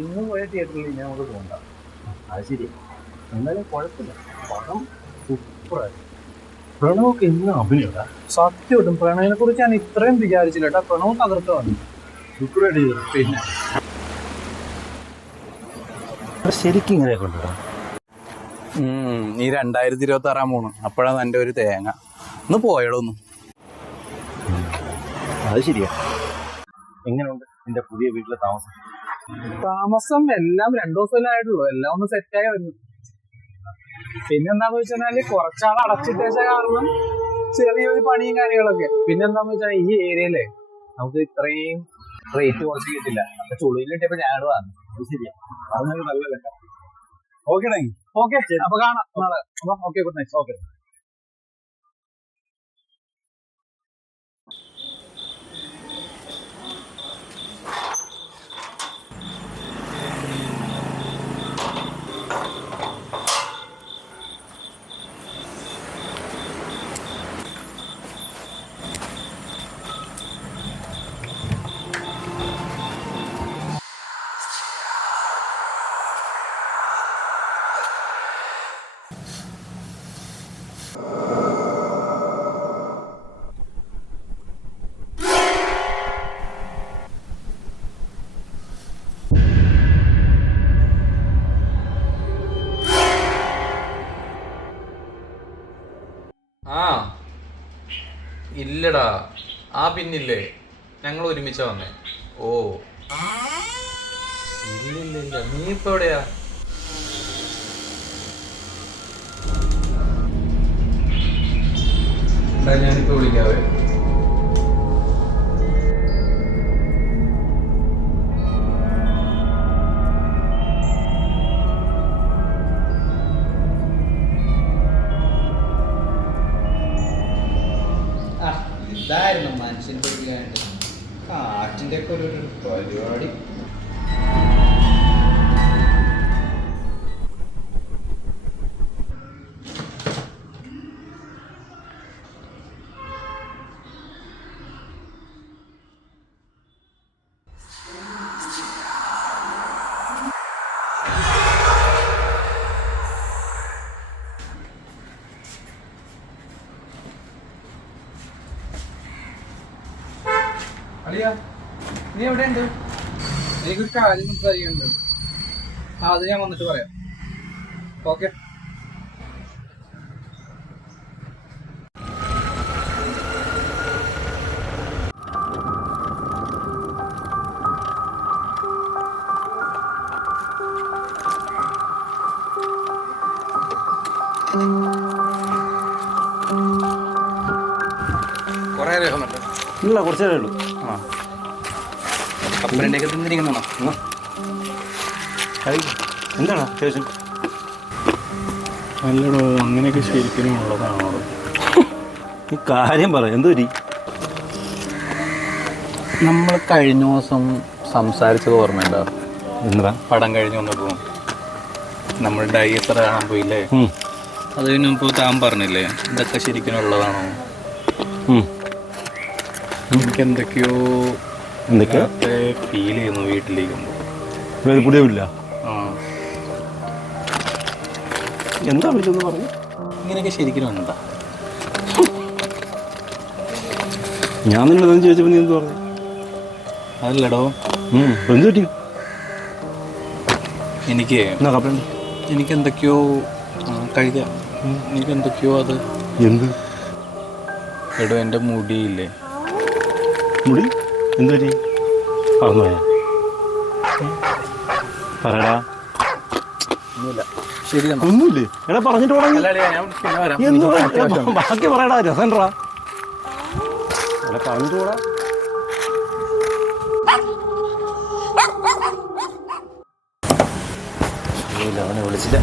ഇന്ന് പോയ തിയേറ്ററിൽ ഇനി നമുക്ക് പോകണ്ട. അത് ശരി, എന്നാലും കുഴപ്പമില്ല, പടം സൂപ്പറായിരുന്നു. പ്രണവൊക്കെ ഇന്ന് അഭിനയടാ, സത്യമായിട്ടും പ്രണവിനെ കുറിച്ച് ഞാൻ ഇത്രയും വിചാരിച്ചില്ല കേട്ടാ. പ്രണവ് തകർത്തതാണ്, സൂപ്പറായിട്ട് ചെയ്തു. പിന്നെ ശരിക്കും ഇങ്ങനെ കൊണ്ടുവരാം. ഈ 2026 പോണു, അപ്പോഴാണ് എൻ്റെ ഒരു തേങ്ങ. ഒന്ന് പോയടൊന്നു. അത് ശരിയാ. എങ്ങനെയുണ്ട് നിന്റെ പുതിയ വീട്ടിലെ താമസം? താമസം എല്ലാം 2 ദിവസമല്ലേ ആയിട്ടുള്ളൂ, എല്ലാം ഒന്ന് സെറ്റായി വരുന്നു. പിന്നെന്താന്ന് വെച്ചാല് കുറച്ചാൾ അടച്ചിട്ടേച്ച കാരണം ചെറിയൊരു പണിയും കാര്യങ്ങളൊക്കെ. പിന്നെന്താന്ന് വെച്ചാൽ ഈ ഏരിയയിലെ നമുക്ക് ഇത്രയും റേറ്റ് കുറച്ച് കിട്ടില്ല. അപ്പൊ ചുളിയിൽ കിട്ടിയപ്പോ ഞാൻ വന്നു. അത് ശരിയാ, അത് നല്ല കേട്ടോ. ഓക്കെ ഓക്കെ, അപ്പൊ കാണാം നാളെ. Okay, good night. ഓക്കെ. ആ ഇല്ലടാ, ആ പിന്നില്ലേ, ഞങ്ങൾ ഒരുമിച്ചാ വന്നേ. ഓ ഇല്ലില്ല, നീ ഇപ്പൊ എവിടെയാ? ഞാനിപ്പോ വിളിക്കാവേ. ഇതായിരുന്നു മനുഷ്യൻ്റെ കാറ്റിൻ്റെ ഒക്കെ ഒരു പരിപാടി. അളിയാ, നീ എവിടെയുണ്ട്? എനിക്കൊരു കാര്യം സംസാരിക്കുന്നുണ്ട്. അത് ഞാൻ വന്നിട്ട് പറയാം. ഓക്കെ. കുറേ രഹമുണ്ട്. ഇല്ല, കുറച്ചേ ഉള്ളൂ. ആ, കപ്പലിൻ്റെയൊക്കെ തിന്നിരിക്കുന്നതാണോ? എന്താണ് അത്യാവശ്യം? അല്ലടോ, അങ്ങനെയൊക്കെ ശരിക്കും ഉള്ളതാണോ? ഈ കാര്യം പറ, എന്തൊരു നമ്മൾ കഴിഞ്ഞ ദിവസം സംസാരിച്ചത് ഓർമ്മയുണ്ടോ? എന്താ? പടം കഴിഞ്ഞ് വന്നപ്പോൾ നമ്മൾ ഡൈസർ കാണാൻ പോയില്ലേ? അത് കഴിഞ്ഞപ്പോൾ താൻ പറഞ്ഞില്ലേ ഇതൊക്കെ ശരിക്കും ഉള്ളതാണോ? എനിക്ക് എന്തൊക്കെയോ ഫീൽ ചെയ്യുന്നു വീട്ടിലേക്കുമ്പോൾ. പുതിയമില്ല. ആ, എന്താ വിളിച്ചെന്ന് പറഞ്ഞു? ഇങ്ങനെയൊക്കെ ശരിക്കും എന്താ? ഞാൻ നിന്നെ ചോദിച്ചപ്പോൾ നീ എന്ത് പറഞ്ഞു? അതല്ലടോ, എന്ത് പറ്റി? എനിക്ക് എന്തൊക്കെയോ കഴിക്കാം. എനിക്ക് എന്തൊക്കെയോ അത്. എന്ത്? എടോ, എൻ്റെ മുടിയില്ലേ? മുടി എന്ത് പറ്റി? പറയടാ. ഒന്നുമില്ല. ശരി, ഒന്നുമില്ലേ? എടാ പറഞ്ഞിട്ട് തുടങ്ങി. ഞാൻ പിന്നെ വരാം. ബാക്കി പറയടാ, രസണ്ടാ. എടാ പറഞ്ഞിട്ട് പോടാ. അവനെ വിളിച്ചില്ല.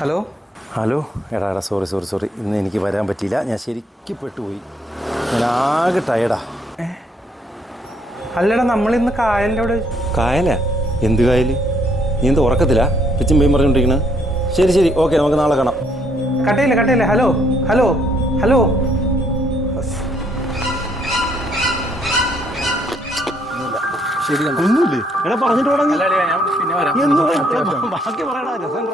ഹലോ ഹലോ, എടാ സോറി, ഇന്ന് എനിക്ക് വരാൻ പറ്റിയില്ല. ഞാൻ ശരിക്കും പെട്ടുപോയി. ഞാൻ ആകെ ടയർഡാ. അല്ലടാ, നമ്മളിന്ന് കായലിൻ്റെ അവിടെ. കായലാ? എന്ത് കായൽ? നീ എന്താ ഉറക്കത്തില്ല? പിച്ചും പേയും പറഞ്ഞുകൊണ്ടിരിക്കുന്നത്. ശരി ശരി, ഓക്കെ, നമുക്ക് നാളെ കാണാം. കട്ടയില്ലേ. Hello hello hello. ശരി, ഒന്നുമില്ലേ എടാ, പറഞ്ഞിട്ട് തുടങ്ങി. ഞാൻ പിന്നെ വരാം. ബാക്കി പറയടാ, രസം.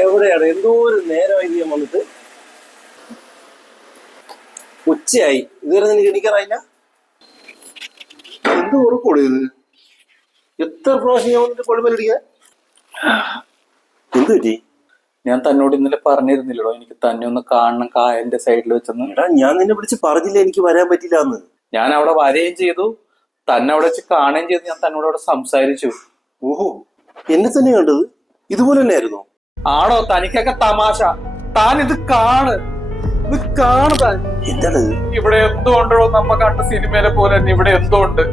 എവിടെയാണ്? എന്തോ ഒരു നേരമായി ഞാൻ വന്നിട്ട്. ഉച്ചയായി, ഇതുവരെ നിനക്ക് എണീക്കാറായില്ല. എന്ത് ഉറപ്പോടെ ഇത്? എത്ര പ്രാവശ്യം ഞാൻ വന്നിട്ട് കൊള്ളുമല്ലടിക്കാൻ? എന്ത് പറ്റി? ഞാൻ തന്നോട് ഇന്നലെ പറഞ്ഞിരുന്നില്ലടോ എനിക്ക് തന്നെ ഒന്ന് കാണണം കായലിന്റെ സൈഡിൽ വെച്ചെന്ന്. എടാ, ഞാൻ നിന്നെ വിളിച്ച് പറഞ്ഞില്ല എനിക്ക് വരാൻ പറ്റില്ല എന്ന്. ഞാൻ അവിടെ വരികയും ചെയ്തു, തന്നെ അവിടെ വെച്ച് കാണുകയും ചെയ്തു. ഞാൻ തന്നോട് അവിടെ സംസാരിച്ചു. ഓഹോ, എന്നെ തന്നെ കണ്ടത്? ഇതുപോലെ തന്നെ ആയിരുന്നോ? ആണോ? തനിക്കൊക്കെ തമാശ. താൻ ഇത് കാണ്, ഇത് കാണ് താൻ. എന്താണ് ഇവിടെ എന്തോ ഉണ്ടോ? നമ്മ കണ്ട സിനിമയിലെ പോലെ തന്നെ ഇവിടെ എന്തോ ഉണ്ട്.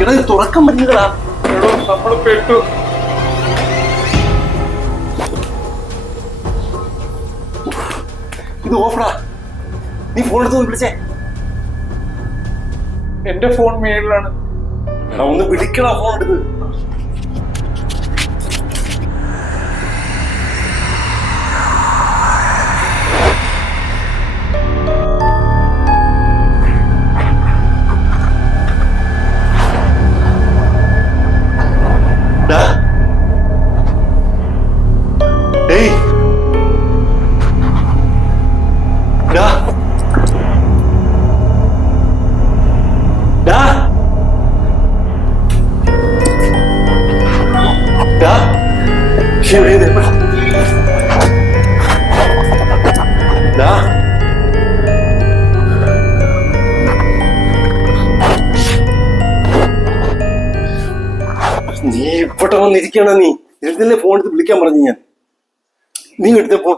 എടാ, ഇത് തുറക്കാൻ പറ്റില്ലടാ. എടോ, നമ്മള് പെട്ടു. ഇത് ഓഫടാ. നീ ഫോൺ എടുത്ത് ഒന്ന് വിളിച്ചേ. എന്റെ ഫോൺ മേളിലാണ്. എടാ ഒന്ന് വിളിക്കടാ ഫോൺ എടുത്ത്. ഡേയ് ഡാ ഡാ ഡാ ശരി ഡാ നീ ഇവിടെ വന്നിരിക്കണ. നീ എടുത്തല്ലേ ഫോൺ എടുത്ത് വിളിക്കാൻ പറഞ്ഞു ഞാൻ. നീ എടുത്തപ്പോ